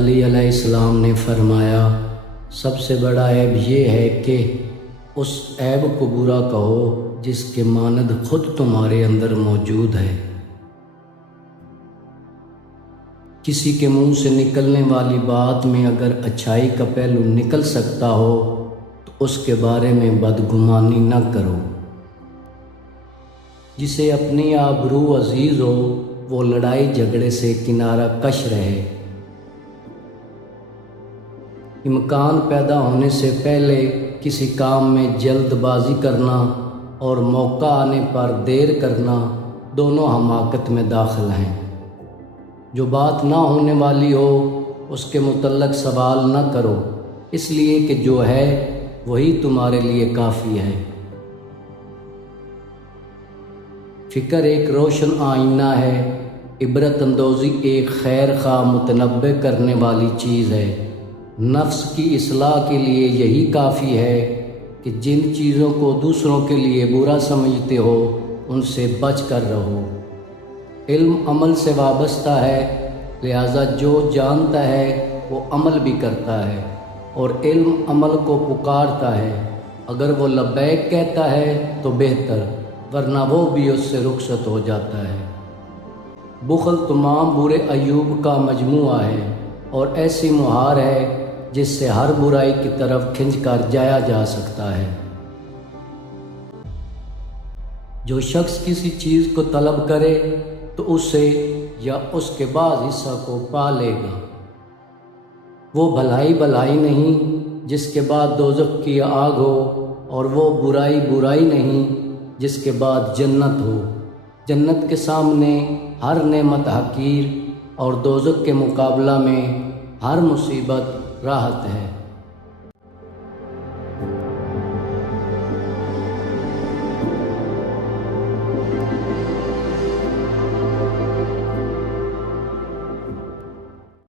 علی علیہ السلام نے فرمایا، سب سے بڑا عیب یہ ہے کہ اس عیب کو برا کہو جس کے مانند خود تمہارے اندر موجود ہے۔ کسی کے منہ سے نکلنے والی بات میں اگر اچھائی کا پہلو نکل سکتا ہو تو اس کے بارے میں بدگمانی نہ کرو۔ جسے اپنی آبرو عزیز ہو وہ لڑائی جھگڑے سے کنارہ کش رہے۔ امکان پیدا ہونے سے پہلے کسی کام میں جلد بازی کرنا اور موقع آنے پر دیر کرنا دونوں حماقت میں داخل ہیں۔ جو بات نہ ہونے والی ہو اس کے متعلق سوال نہ کرو، اس لیے کہ جو ہے وہی تمہارے لیے کافی ہے۔ فکر ایک روشن آئینہ ہے، عبرت اندوزی ایک خیر خواہ متنبع کرنے والی چیز ہے۔ نفس کی اصلاح کے لیے یہی کافی ہے کہ جن چیزوں کو دوسروں کے لیے برا سمجھتے ہو ان سے بچ کر رہو۔ علم عمل سے وابستہ ہے، لہذا جو جانتا ہے وہ عمل بھی کرتا ہے، اور علم عمل کو پکارتا ہے۔ اگر وہ لبیک کہتا ہے تو بہتر، ورنہ وہ بھی اس سے رخصت ہو جاتا ہے۔ بخل تمام برے عیوب کا مجموعہ ہے اور ایسی مہار ہے جس سے ہر برائی کی طرف کھنچ کر جایا جا سکتا ہے۔ جو شخص کسی چیز کو طلب کرے تو اسے یا اس کے بعض حصہ کو پا لے گا۔ وہ بھلائی بھلائی نہیں جس کے بعد دوزخ کی آگ ہو، اور وہ برائی برائی نہیں جس کے بعد جنت ہو۔ جنت کے سامنے ہر نعمت حقیر اور دوزخ کے مقابلہ میں ہر مصیبت راحت ہے۔